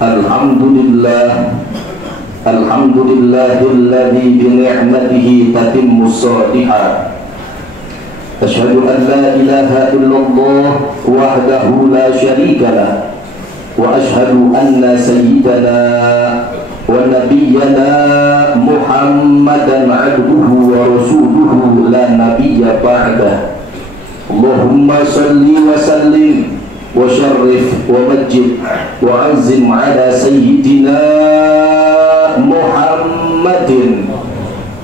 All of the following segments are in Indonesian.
Alhamdulillah, alhamdulillahilladzi bi ni'matihi tatimmus shalihat. Asyhadu an la ilaha illallah wahdahu la syarika lah, wa asyhadu anna sayyidana wa nabiyyana Muhammadan abduhu wa rasuluhu la nabiyya ba'dah. Allahumma salli wa sallim wa syarrif wa majid wa azim ala sayyidina Muhammadin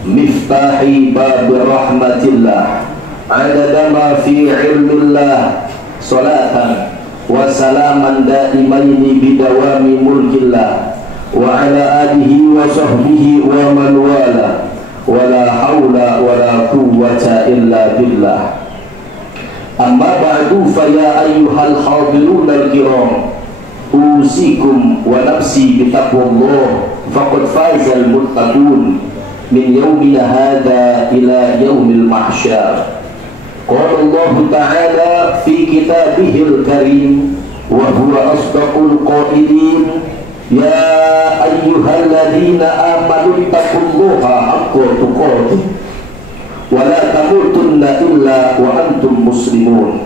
miftahi bab rahmatillah adada ma fi ilmillah salatan wa salaman daimaini bidawami mulkillah wa ala alihi wa sahbihi wa man wala wa la hawla wa la quwwata illa billah. Amma ba'du fa ya ayyuhal hadirun al-kiram usikum wa nafsi bitaqwallah faqad fazal muttaqun min yawmina hadha ila yawmil mahsyar. Qala Allah ta'ala fi kitabihil karim wa huwa asdaqul qailin ya ayyuhalladzina amanu taqullaha haqqa tuqatih wa la tamutunna illa wa antum muslimun.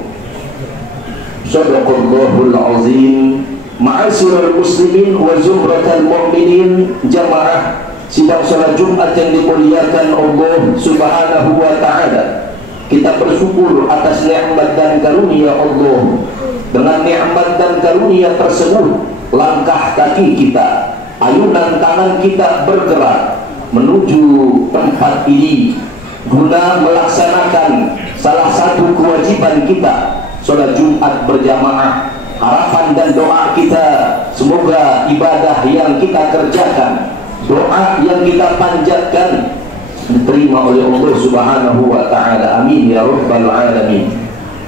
Shadaqallahul azim. Ma'asyiral muslimin wa zumratal mu'minin, jamaah sidang salat Jumat yang dimuliakan Allah Subhanahu wa taala. Kita bersyukur atas nikmat dan karunia Allah. Dengan nikmat dan karunia tersebut, langkah kaki kita, ayunan tangan kita bergerak menuju tempat ini guna melaksanakan salah satu kewajiban kita, salat Jumat berjamaah. Harapan dan doa kita, semoga ibadah yang kita kerjakan, doa yang kita panjatkan diterima oleh Allah Subhanahu wa taala. Amin ya rabbal alamin.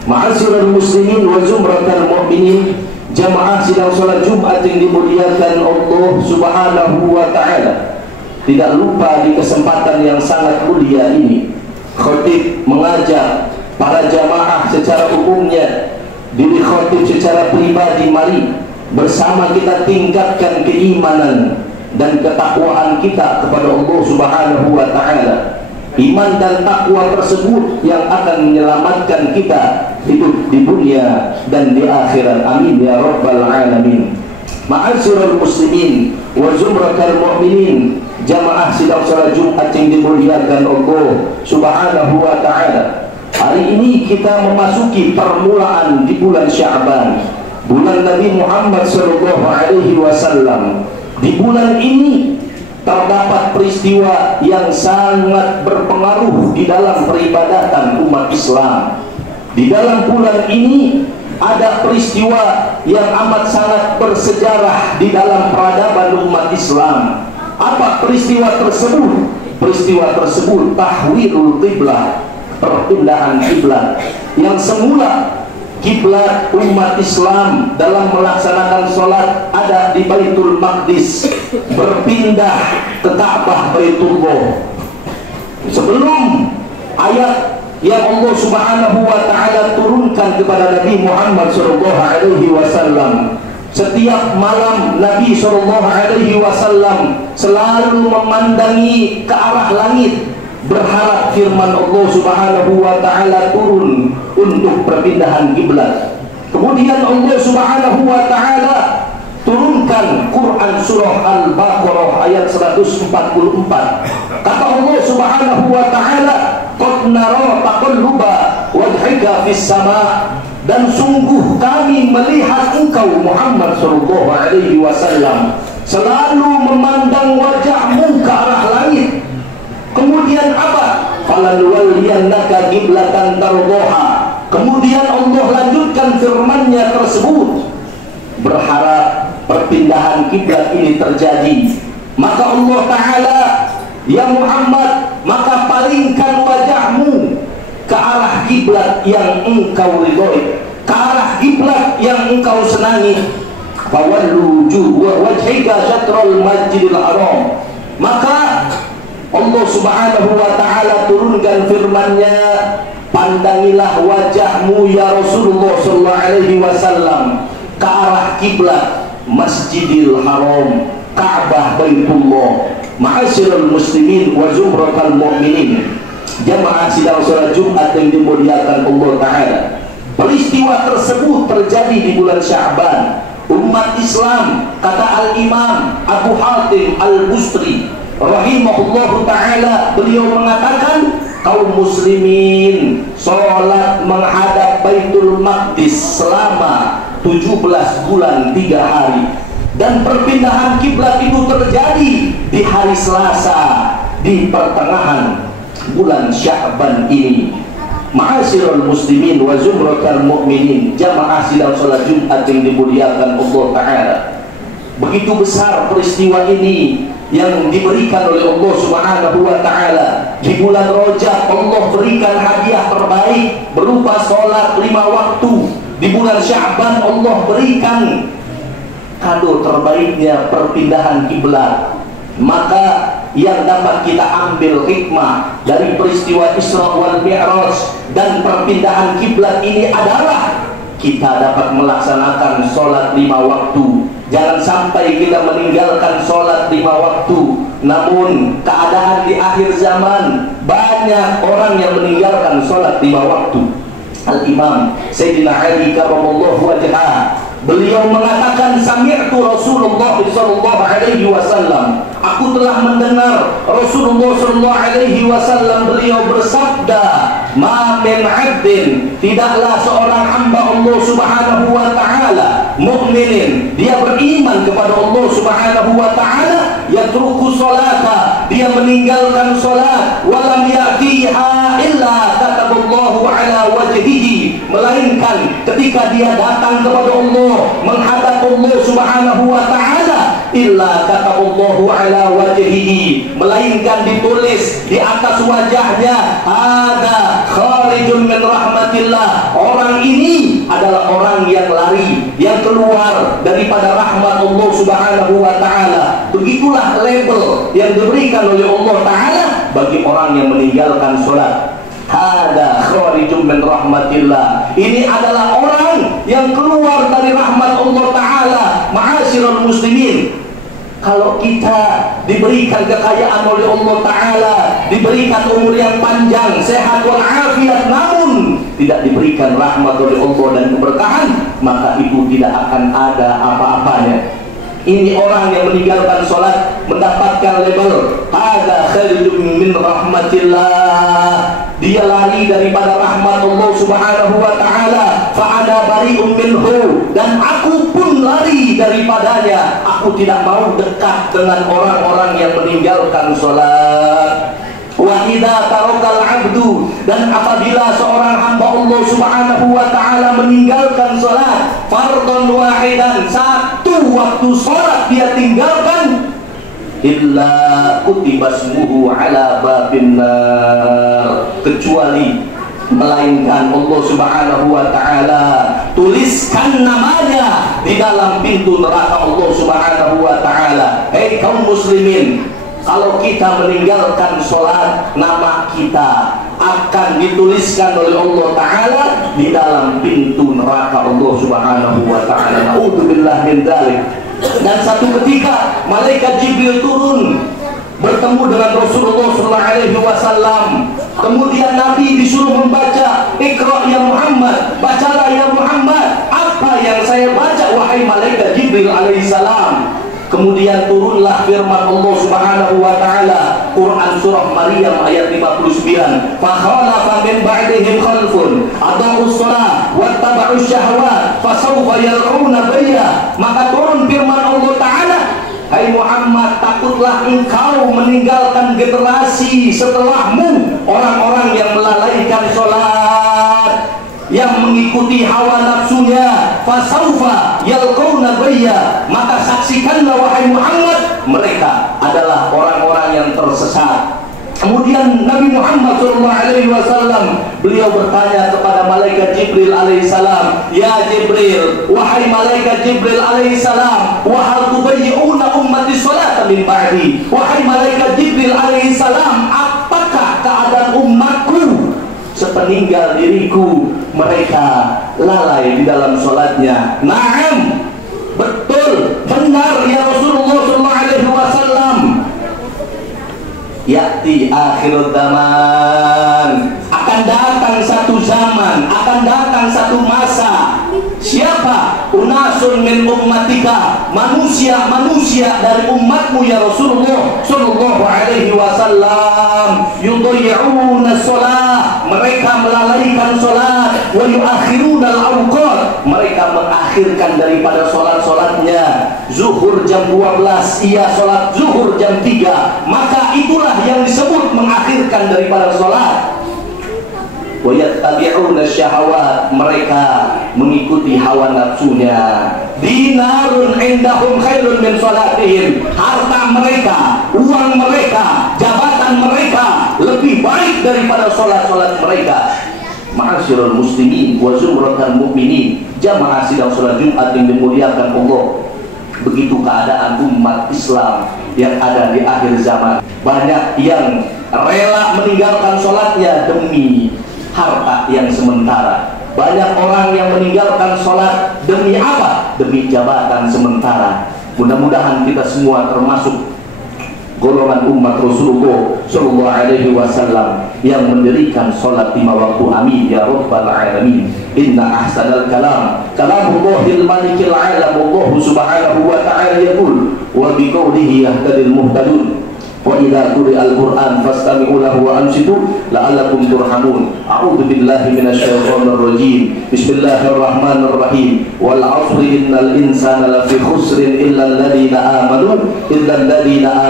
Ma'asyiral muslimin wa zumratal mu'minin, jamaah sidang salat Jumat yang dimuliakan Allah Subhanahu wa taala. Tidak lupa di kesempatan yang sangat mulia ini, khatib mengajak para jamaah secara umumnya, diri khatib secara pribadi, mari bersama kita tingkatkan keimanan dan ketakwaan kita kepada Allah Subhanahu wa taala. Iman dan takwa tersebut yang akan menyelamatkan kita hidup di dunia dan di akhirat. Amin ya rabbal alamin. Ma'asyiral muslimin wa zumratal mu'minin, jamaah sidang salat Jumat yang dimuliakan Allah Subhanahu wa taala. Hari ini kita memasuki permulaan di bulan Sya'ban, bulan Nabi Muhammad sallallahu alaihi wasallam. Di bulan ini terdapat peristiwa yang sangat berpengaruh di dalam peribadatan umat Islam. Di dalam bulan ini ada peristiwa yang amat sangat bersejarah di dalam peradaban umat Islam. Apa peristiwa tersebut? Peristiwa tersebut tahwilul qiblah, perpindahan kiblat. Yang semula kiblat umat Islam dalam melaksanakan sholat ada di Baitul Maqdis, berpindah ke Ka'bah Baitullah. Sebelum ayat yang Allah Subhanahu wa taala turunkan kepada Nabi Muhammad sallallahu alaihi wasallam, setiap malam Nabi sallallahu alaihi wasallam selalu memandangi ke arah langit, berharap firman Allah Subhanahu wa taala turun untuk perpindahan kiblat. Kemudian Allah Subhanahu wa taala turunkan Quran surah Al-Baqarah ayat 144. Kata Allah Subhanahu wa taala, qad nara taqalluba wajhika fis sama', dan sungguh kami melihat engkau Muhammad sallallahu alaihi wasallam selalu memandang wajahmu ke arah langit. Kemudian apa? Falanwalliyannaka qiblatan tardhaha. Kemudian Allah lanjutkan firman-Nya tersebut, berharap perpindahan kiblat ini terjadi. Maka Allah taala, ya Muhammad, maka palingkan wajahmu ke arah kiblat yang engkau ridhoi, ke arah kiblat yang engkau senangi. Fawallu wajhika syatrul masjidil haram. Maka Allah Subhanahu wa taala turunkan firman-Nya, pandangilah wajahmu ya Rasulullah sallallahu alaihi wasallam ke arah kiblat Masjidil Haram, Ka'bah Baitullah. Ma'asyiral muslimin wa zumratal mu'minin, jamaah sidang salat Jumat yang dimuliakan Allah Ta'ala. Peristiwa tersebut terjadi di bulan Sya'ban. Umat Islam, kata Al-Imam Abu Hatim Al-Bustri rahimahullahu ta'ala, beliau mengatakan kaum muslimin sholat menghadap Baitul Maqdis selama 17 bulan 3 hari, dan perpindahan kiblat itu terjadi di hari Selasa di pertengahan bulan Sya'ban ini. Ma'asyiral muslimin wa zumratal mu'minin, jamaah sidang salat Jumat yang dimuliakan Allah Ta'ala. Begitu besar peristiwa ini yang diberikan oleh Allah Subhanahu wa Ta'ala. Di bulan Rajab Allah berikan hadiah terbaik berupa sholat 5 waktu. Di bulan Sya'ban Allah berikan kado terbaiknya perpindahan kiblat. Maka yang dapat kita ambil hikmah dari peristiwa Isra wal Mi'raj dan perpindahan kiblat ini adalah kita dapat melaksanakan sholat 5 waktu. Jangan sampai kita meninggalkan sholat 5 waktu. Namun keadaan di akhir zaman banyak orang yang meninggalkan sholat 5 waktu. Al-Imam Sayyidina Ali karramallahu wajhah, beliau mengatakan, sami'tu Rasulullah sallallahu alaihi wasallam, aku telah mendengar Rasulullah sallallahu alaihi wasallam beliau bersabda, ma min 'abdin, tidaklah seorang hamba Allah Subhanahu wa taala, mukminin, dia beriman kepada Allah Subhanahu wa taala, yatruku salata, dia meninggalkan salat, walam ya'tiha illa kataballahu ala wajhihi, melainkan ketika dia datang kepada Allah, menghadap Allah Subhanahu wa taala, illa kataballahu ala wajhihi, melainkan ditulis di atas wajahnya, ada kharijun min rahmatillah, orang ini adalah orang yang lari, yang keluar daripada rahmat Allah Subhanahu wa taala. Begitulah label yang diberikan oleh Allah taala bagi orang yang meninggalkan salat. Hada kharijum min rahmatillah, ini adalah orang yang keluar dari rahmat Allah Ta'ala. Ma'asyiral muslimin, kalau kita diberikan kekayaan oleh Allah Ta'ala, diberikan umur yang panjang, sehat walafiat, namun tidak diberikan rahmat oleh Allah dan keberkahan, maka itu tidak akan ada apa-apanya. Ini orang yang meninggalkan sholat mendapatkan label ada kharijum min rahmatillah, dia lari daripada rahmat Allah Subhanahu wa taala. Fa ana bari'un minhu, dan aku pun lari daripadanya. Aku tidak mau dekat dengan orang-orang yang meninggalkan sholat. Wa idza tarakal 'abdu, dan apabila seorang hamba Allah Subhanahu wa taala meninggalkan salat fardhon wahidan, satu waktu salat dia tinggalkan, illa kutibasmuhu ala babin nar, kecuali melainkan Allah Subhanahu wa taala tuliskan namanya di dalam pintu neraka Allah Subhanahu wa taala. Hei kaum muslimin, kalau kita meninggalkan sholat, nama kita akan dituliskan oleh Allah Ta'ala di dalam pintu neraka Allah Subhanahu wa Ta'ala. Na'udzubillah min dzalik. Dan satu ketika malaikat Jibril turun bertemu dengan Rasulullah SAW. Kemudian Nabi disuruh membaca, Iqra ya Muhammad, bacalah ya Muhammad. Apa yang saya baca wahai malaikat Jibril alaihissalam? Kemudian turunlah firman Allah Subhanahu wa taala, Quran surah Maryam ayat 59, fa khalafa min ba'dihim khalfun adaa'us shalah wattaba'us syahwat fasawfa yal'una bayya. Maka turun firman Allah taala, hai Muhammad, takutlah engkau meninggalkan generasi setelahmu orang-orang yang melalaikan salat, yang mengikuti hawa nafsunya, fasaufa yalqauna bayya, maka saksikanlah wahai Muhammad, mereka adalah orang-orang yang tersesat. Kemudian Nabi Muhammad SAW beliau bertanya kepada malaikat Jibril alaihissalam, ya Jibril, wahai malaikat Jibril alaihissalam, wa hal tubayyi'una ummati sholata min ba'di, wahai malaikat Jibril alaihissalam, apakah keadaan umatku sepeninggal diriku, mereka lalai di dalam sholatnya? Naam, betul, Ya'ti akhir zaman, akan datang satu zaman, akan datang satu masa. Siapa? Unasun min ummatika, manusia dari umatmu ya Rasulullah sallallahu alaihi wasallam, yudayyi'una shalah, mereka melalaikan salat, wa yuakhiruna al-awqat, mereka mengakhirkan daripada salat-salatnya. Zuhur jam 12, ia salat zuhur jam 3, maka itulah yang disebut mengakhirkan daripada salat. Wa yattabi'una syahawat, mereka mengikuti hawa nafsunya. Dinarun indahum khairun min salatihim, harta mereka, uang mereka, jabatan mereka lebih baik daripada salat-salat mereka. Ma'asyiral muslimin wa zumratal mu'minin, jamaah sidang salat Jumat yang dimuliakan Allah. Begitu keadaan umat Islam yang ada di akhir zaman. Banyak yang rela meninggalkan sholatnya demi harta yang sementara. Banyak orang yang meninggalkan sholat demi apa? Demi jabatan sementara. Mudah-mudahan kita semua termasuk golongan umat Rasulullah sallallahu alaihi wasallam yang mendirikan salat 5 waktu. Amin ya rabbal alamin. Inna ahsanal kalam kalamullahil malikil alam. Allah subhanahu wa ta'ala yaqul wa biqaulihi yahtadil muhtadun wa idza quri'al qur'an fastami'u lahu wa ansitu la'allakum turhamun. A'udzu billahi minasyaitonir rajim. Bismillahirrahmanirrahim. Wal 'asri innal insana lafi khusrin illa alladziina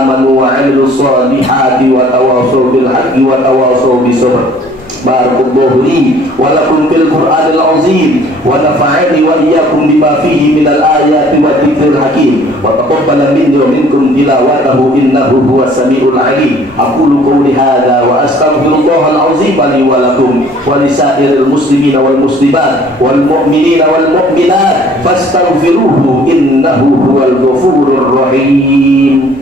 amanu wa 'amilus shalihati wa tawassaw bil haqqi wa tawassaw bis sabr. Barakallahu li wa lakum fil Qur'anil 'azim wa nafa'ani wa iyyakum bima fihi minal ayati wa dzikril hakim wa taqabbala minni wa minkum tilawatahu innahu huwas samiul 'alim. Aqulu qawli hadza wa astaghfirullahal 'azim li wa lakum wa lisairil muslimina wal muslimat wal mu'minina wal mu'minat fastaghfiruhu innahu huwal ghafurur rahim.